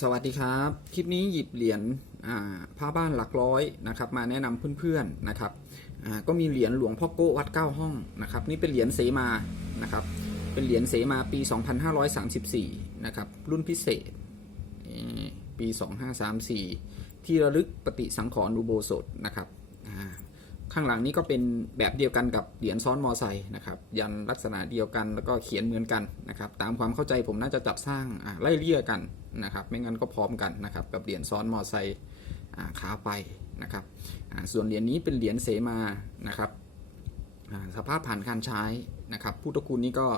สวัสดีครับ คลิปนี้หยิบเหรียญผ้าบ้านหลักร้อยนะครับ มาแนะนำเพื่อนๆนะครับก็มีเหรียญหลวงพ่อโก้วัดเก้าห้องนะครับ นี่เป็นเหรียญเสมานะครับ เป็นเหรียญเสมาปี 2534 นะครับ รุ่นพิเศษปี 2534 ที่ระลึกปฏิสังขรณ์อุโบสถนะครับข้างหลังนี้ก็เป็นแบบเดียวกันกับเหรียญซ้อนมอไซค์นะครับ ยันลักษณะเดียวกันแล้วก็เขียนเหมือนกันนะครับ ตามความเข้าใจผมน่าจะจัดสร้างไล่เลี่ยกัน นะครับ ไม่งั้นก็พร้อมกันนะครับ กับเหรียญซ้อนมอไซค์อ่าขาไปนะครับส่วนเหรียญนี้เป็นเหรียญเสมานะครับสภาพผ่านการใช้นะครับพุทธคุณนี้ก็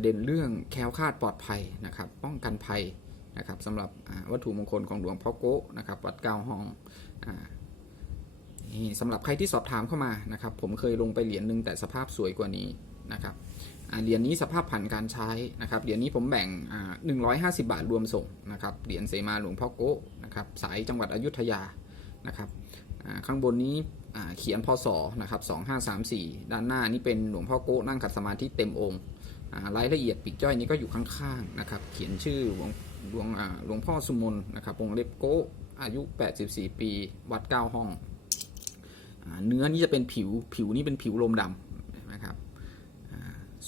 เด่นเรื่องแคล้วคลาดปลอดภัยนะครับ ป้องกันภัยนะครับสำหรับวัตถุมงคลของหลวงพ่อโก้นะครับ วัดเก้าห้องอ่านี่สำหรับใครที่สอบถามเข้ามานะครับ ผมเคยลงไปเหรียญหนึ่งแต่สภาพสวยกว่านี้นะครับ เหรียญนี้สภาพผ่านการใช้นะครับเหรียญนี้ผมแบ่งอ่า150บาทรวมส่งนะครับเหรียญเสมาหลวงพ่อโก้นะครับสายจังหวัดอยุธยานะครับข้างบนนี้เขียนพศนะครับ2534ด้านหน้านี่เป็นหลวงพ่อโก้นั่งขัดสมาธิเต็มองค์รายละเอียดปีกจ้อยนี้ก็อยู่ข้างๆนะครับเขียนชื่อหลวงหลวงหลวงพ่อสุมนนะครับวงเล็บโก้อายุ 84 ปี วัดเก้าห้องอเนื้อนี่จะเป็นผิว ผิวนี่เป็นผิวลมดำ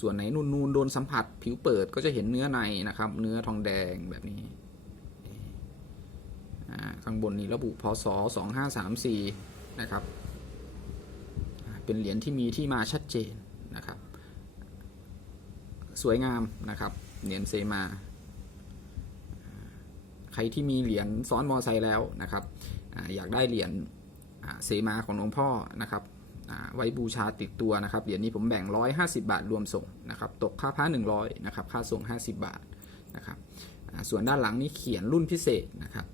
ส่วนไหนนูนๆโดนสัมผัสผิวเปิดก็จะเห็นเนื้อในนะครับ เนื้อทองแดงแบบนี้ข้างบนนี้ระบุพศ2534นะครับ เป็นเหรียญที่มีที่มาชัดเจนนะครับ สวยงามนะครับ เหรียญเซมา ใครที่มีเหรียญซ้อนมอไซค์แล้วนะครับ อยากได้เหรียญเสมาของหลวงพ่อนะครับ ไว้บูชาติดตัวนะครับเหรียญนี้ผมแบ่ง 150 บาทรวมส่งนะครับตกค่าผ้า100นะครับค่าส่ง 50 บาทนะครับส่วนด้านหลังนี้เขียนรุ่นพิเศษนะครับ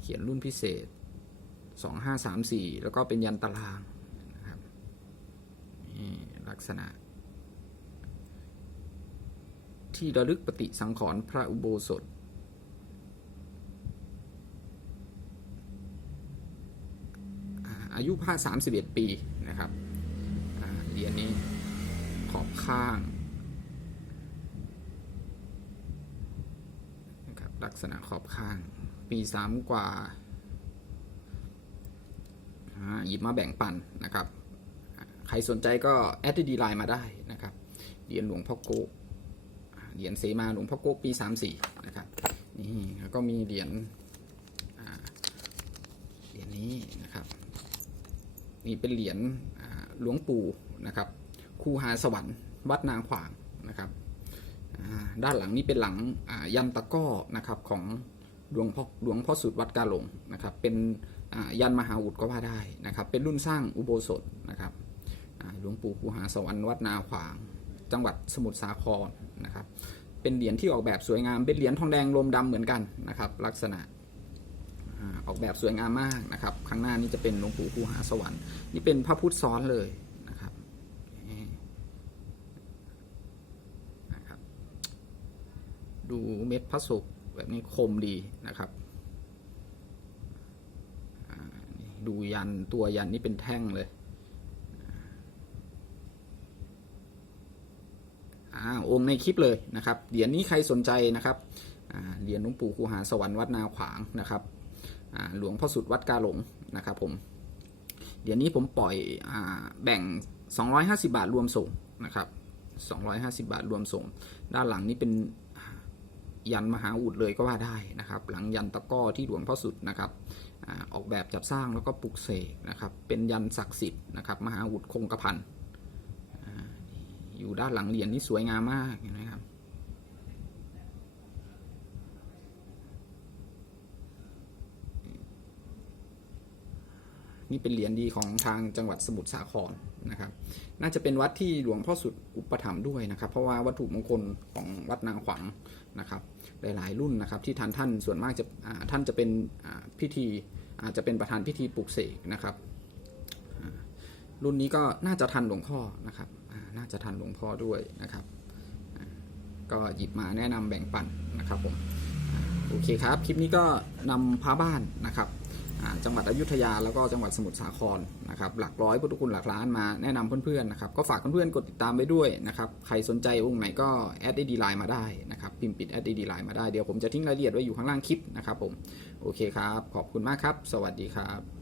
เขียนรุ่นพิเศษ 2534 แล้วก็เป็นยันตารางนะครับนี่ลักษณะ ที่ระลึกปฏิสังขรณ์พระอุโบสถ อายุผ้า31 ปีนะครับเหรียญนี้ขอบข้างนะครับลักษณะขอบข้าง ปีสามกว่าหยิบมาแบ่งปันนะครับ ใครสนใจก็แอดดีไลน์มาได้นะครับ เหรียญหลวงพ่อโกเหรียญเสมาหลวงพ่อโกปี 34 นะครับ นี่แล้วก็มีเหรียญเหรียญนี้นะครับ นี่เป็นเหรียญหลวงปู่นะครับคูหาสวรรค์วัดนางขวางนะครับด้านหลังนี่เป็นหลังยันตะก้อนะครับของหลวงพ่อหลวงพ่อสุดวัดกาหลงนะครับเป็นยันมหาอุดก็ว่าได้นะครับเป็นรุ่นสร้างอุโบสถนะครับหลวงปู่คูหาสวรรค์วัดนาขวาง จังหวัดสมุทรสาครนะครับเป็นเหรียญที่ออกแบบสวยงามเป็นเหรียญทองแดงลมดำเหมือนกันนะครับลักษณะ ออกแบบสวยงามมากนะครับ ข้างหน้านี้จะเป็นหลวงปู่คูหาสวรรค์ นี่เป็นพระพุทธซ้อนเลยนะครับนะครับ ดูเม็ดพระศุกร์แบบนี้คมดีนะครับดูยันตัวยันนี่เป็นแท่งเลยอ่าองค์ในคลิปเลยนะครับเหรียญนี้ใครสนใจนะครับเหรียญหลวงปู่คูหาสวรรค์วัดนาขวางนะครับ หลวงพ่อสุดวัดกาหลงนะครับผมเดี๋ยวนี้ผมปล่อยอแบ่ง 250 บาทรวมส่งนะครับ250 บาทรวมส่ง ด้านหลังนี้เป็นยันมหาอุดเลยก็ว่าได้นะครับ หลังยันตะก้อที่หลวงพ่อสุดนะครับอออกแบบจัดสร้างแล้วก็ปลุกเสกนะครับ เป็นยันศักดิ์สิทธิ์นะครับ มหาอุดคงกระพันออยู่ด้านหลังเหรียญนี่สวยงามมากนะครับ นี่เป็นเหรียญดีของทางจังหวัดสมุทรสาครนะครับ น่าจะเป็นวัดที่หลวงพ่อสุดอุปถัมภ์ด้วยนะครับ เพราะว่าวัตถุมงคลของวัดนางขวางนะครับ หลาย ๆ รุ่นนะครับ ที่ท่านท่านส่วนมากจะท่านจะเป็นพิธีอาจจะเป็นประธานพิธีปลุกเสกนะครับ รุ่นนี้ก็น่าจะทันหลวงพ่อนะครับน่าจะทันหลวงพ่อด้วยนะครับ ก็หยิบมาแนะนำแบ่งปันนะครับผมโอเคครับ คลิปนี้ก็นำพาบ้านนะครับ จังหวัดอยุธยาแล้วก็จังหวัดสมุทรสาครนะครับหลักร้อยพุทธคุณหลักล้านมาแนะนำเพื่อนๆนะครับก็ฝากเพื่อนๆกดติดตามไปด้วยนะครับใครสนใจองค์ไหนก็แอดดีไลน์มาได้นะครับพิมพ์ปิดแอดดีไลน์มาได้เดี๋ยวผมจะทิ้งรายละเอียดไว้อยู่ข้างล่างคลิปนะครับผมโอเคครับขอบคุณมากครับ สวัสดีครับ